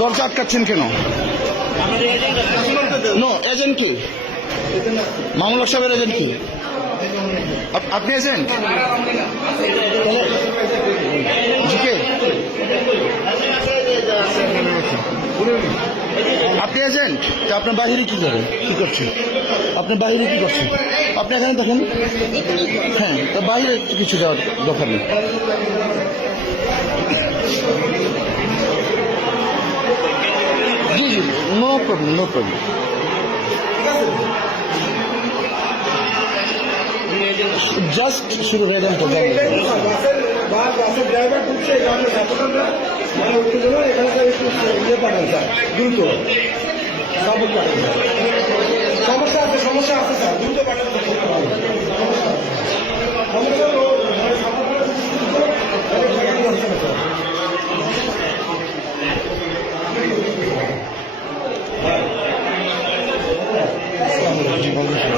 দরজা আটকাচ্ছেন কেন? No, agent কি? মামুন হক সাহেবের এজেন্ট কি? আপনি এজেন্ট? জিকে আপনি এজেন্ট? আপনার বাহিরে কি করেন, কি করছেন? আপনার বাহিরে কি করছেন? আপনি এখানে দেখেন। হ্যাঁ, তো বাইরে কিছু যাওয়ার দরকার নেই। জি জি, no problem, no problem. Just শুধু রেড অ্যান্ড বাসের ড্রাইভার ঢুকছে দ্রুত সমস্যা আছে, সমস্যা আছে স্যার, দ্রুত পাঠান।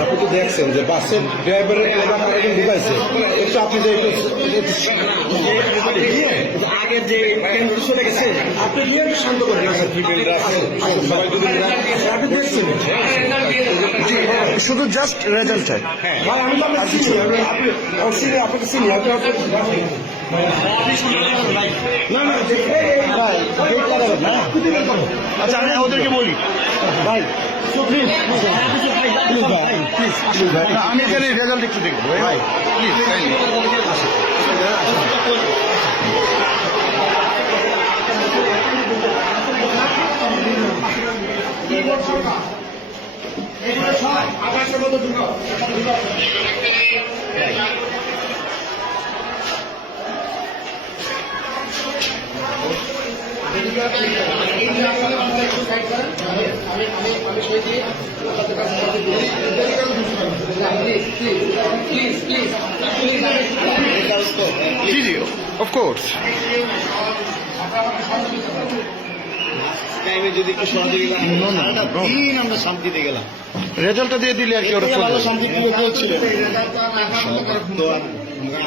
আপনি তো দেখছেন যে বাসের ড্রাইভারের একজন ঢুকাইছে, একটু আপনি যে আগের যে চলে গেছে আপনি গিয়ে শান্ত করেন। সবাই যদি আপনি দেখছেন শুধু জাস্ট রেজাল্ট চাই। ভাই, আমি তো আপনাকে চিনি, আপনাকে চিনি। না না, আচ্ছা, আমি ওদেরকে বলি ভাই প্লিজ প্লিজ ভাই, প্লিজ প্লিজ ভাই, না, আমি এখানে রেজাল্ট একটু দেখবো ভাই, প্লিজ। G G, of course. টাইমে যদি একটু সহযোগী আমরা শান্তিতে গেলাম, রেজাল্টটা দিয়ে দিলে আর কি, ওরা ভালো শান্তি দিয়ে হচ্ছিল। তো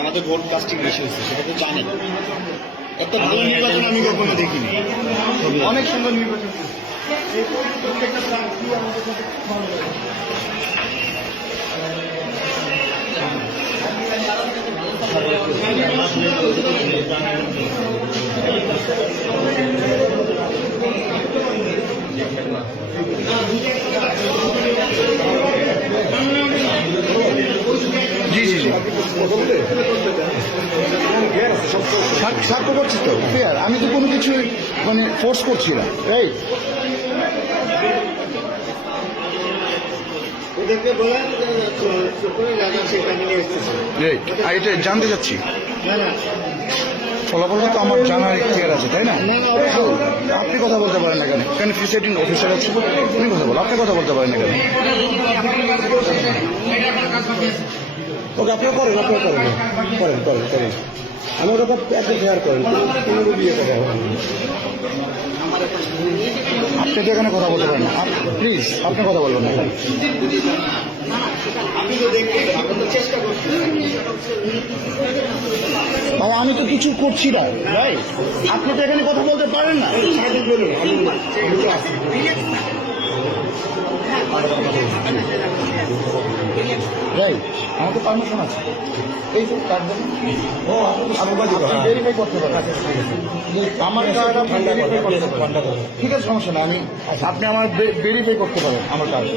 আমাদের ভোট কাস্টিং বেশি হচ্ছে, সেটা তো জানেন। এত ভালো নির্বাচন আমি কখনো দেখিনি। অনেক সুন্দর নির্বাচন। জি জি জি, সাক্ষ্য করছি তো, ফেয়ার। আমি তো কোনো কিছু মানে ফোর্স করছি না, রাইট? ওদেরকে বলেন সেখানে নিয়ে এসেছে। রাইট, আর এটা জানতে চাচ্ছি, ফলাফলটা তো আমার জানার ইতিহার আছে, তাই না? আপনি কথা বলতে পারেন না কেন? কেন প্রিসাইডিং অফিসার আছে, উনি কথা বলেন, আপনি কথা বলতে পারেন না কেন? ওকে, আপনারা করেন, আপনারা করেন, করেন করেন করেন। আমার কথা একটা শেয়ার করেন, কোনো বিয়ে কথা হবে। আপনি তো এখানে কথা বলতে পারেন না, প্লিজ আপনি কথা বলবেন না। বাবা, আমি তো কিছু করছি না, রাইট? আপনি তো এখানে কথা বলতে পারেন না, রাইট? আমার তো পারমিশন আছে, এই তো কার্ড দেন। ভেরিফাই করতে পারেন আমার কার্ড, আপনি ভেরিফাই করতে পারেন, ঠিক আছে, সমস্যা না। আমি, আপনি আমার ভেরিফাই করতে পারেন আমার কার্ড।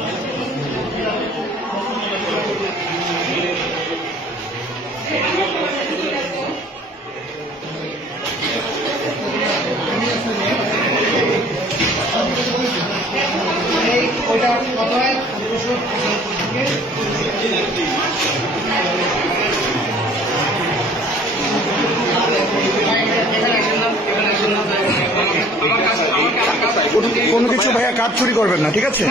কোনো কিছু ভাইয়া কাজ চুরি করবেন না, ঠিক আছে?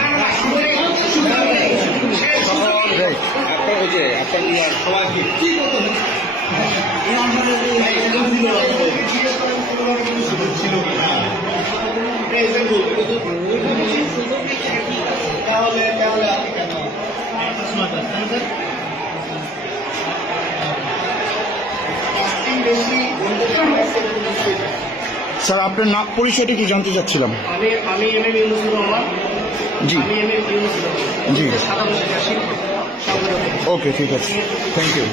স্যার আপনার নাম পরিচয়টা একটু জানতে চাচ্ছিলাম। আমি এম এম ইউনুসুর রহমান। জি আমি এম এম ইউনুসুর রহমান। জি সাধারণ শিক্ষক সংগঠন। ওকে ঠিক আছে, থ্যাংক ইউ।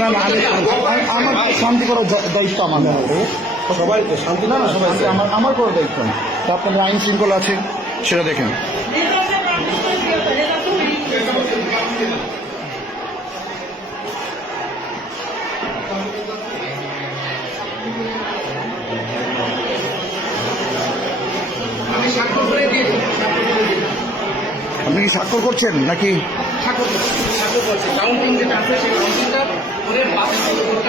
না না আমার শান্তি করার দায়িত্ব আমার না। সবাই তো শান্তি না না সবাই আমার করার দায়িত্ব না। তো আপনাদের আইন শৃঙ্খলা আছে সেটা দেখেন। আমি স্বাক্ষর করে দিয়েছি। আপনি কি স্বাক্ষর করছেন নাকি? স্বাক্ষর করছি। কাউন্টিং যেটা আছে সেই কাউন্টিংটা করে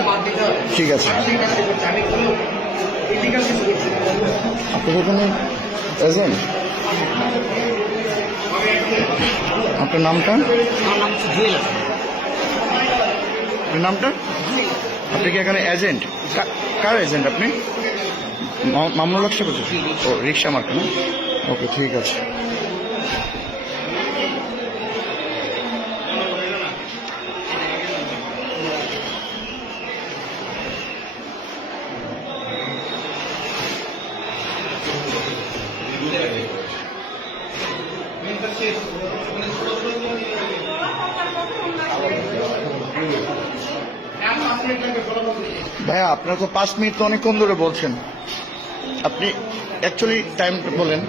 বাদ দিতে হবে। ঠিক আছে। সেই কাজটা করছি। আমি কোনো ইলিগাল কিছু করছি না। আপনাদের এখানে এজেন্ট, আপনার নামটা? আমার নাম হচ্ছে জুয়েল হাসান। আপনার নামটা? আপনি কি এখানে এজেন্ট? কার এজেন্ট আপনি? মামুনুল হক সাহেব? ও রিক্সা মার্কা না? ওকে ঠিক আছে। ভাইয়া আপনার তো 5 মিনিট তো অনেকক্ষণ ধরে বলছেন, আপনি অ্যাকচুয়ালি টাইম বলেন।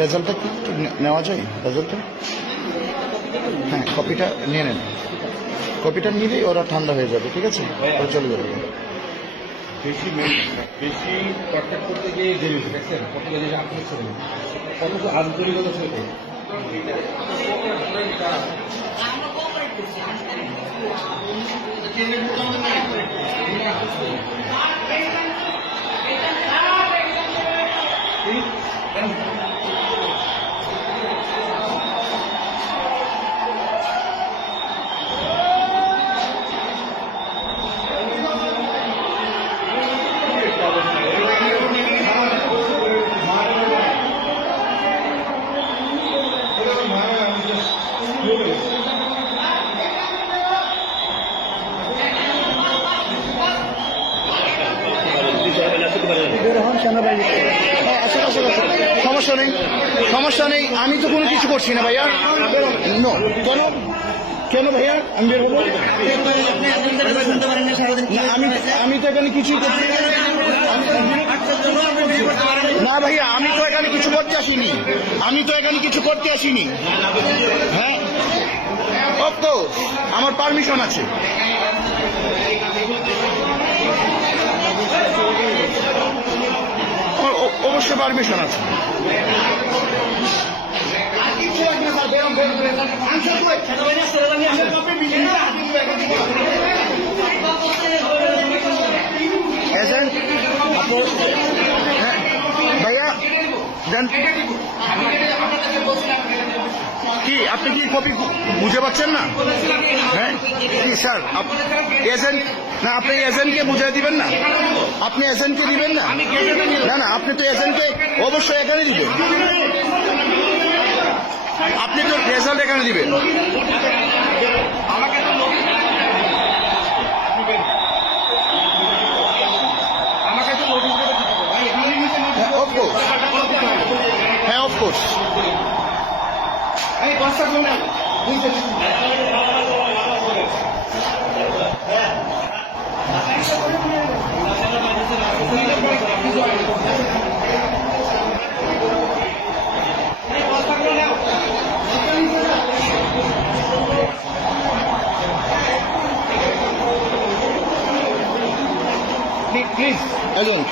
রেজাল্টটা কি একটু নেওয়া যায়? রেজাল্টটা হ্যাঁ কপিটা নিয়ে নেন। কপিটা নিলেই ওরা ঠান্ডা হয়ে যাবে, ঠিক আছে? ওরা চলে যাবে। বেশি কন্ট্যাক্ট করতে গিয়ে দেরি হচ্ছে, দেখছেন কত বেশি আপনি ছিল কত তো আন্তরিকতা ছিল। সমস্যা নেই, সমস্যা নেই, আমি তো কোনো কিছু করছি না ভাইয়া। নো, কেন কেন ভাইয়া আমি বের হবো? আমি তো এখানে কিছুই করছি না ভাইয়া, আমি তো এখানে কিছু করতে আসিনি, আমি তো এখানে কিছু করতে আসিনি। হ্যাঁ তো আমার পারমিশন আছে। অবশ্যই পারমিশন আছে। এজেন্ট ভাইয়া দেন কি? আপনি কি কপি বুঝে পাচ্ছেন না? হ্যাঁ কি স্যার এজেন্ট না, আপনি এজেন্টকে বুঝিয়ে দিবেন না? আপনি এজেন্টকে দিবেন না? না না, আপনি তো এজেন্টকে অবশ্যই এখানে দিবেন, আপনি তো রেজাল্ট এখানে দিবেন। হ্যাঁ অফকোর্স। প্লিজ এজেন্ট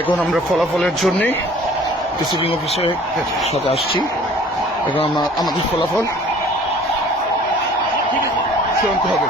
এখন আমরা ফলাফলের জন্য প্রিসাইডিং অফিসারের সাথে আসছি। এখন আমাদের ফলাফল চূড়ান্ত হবে।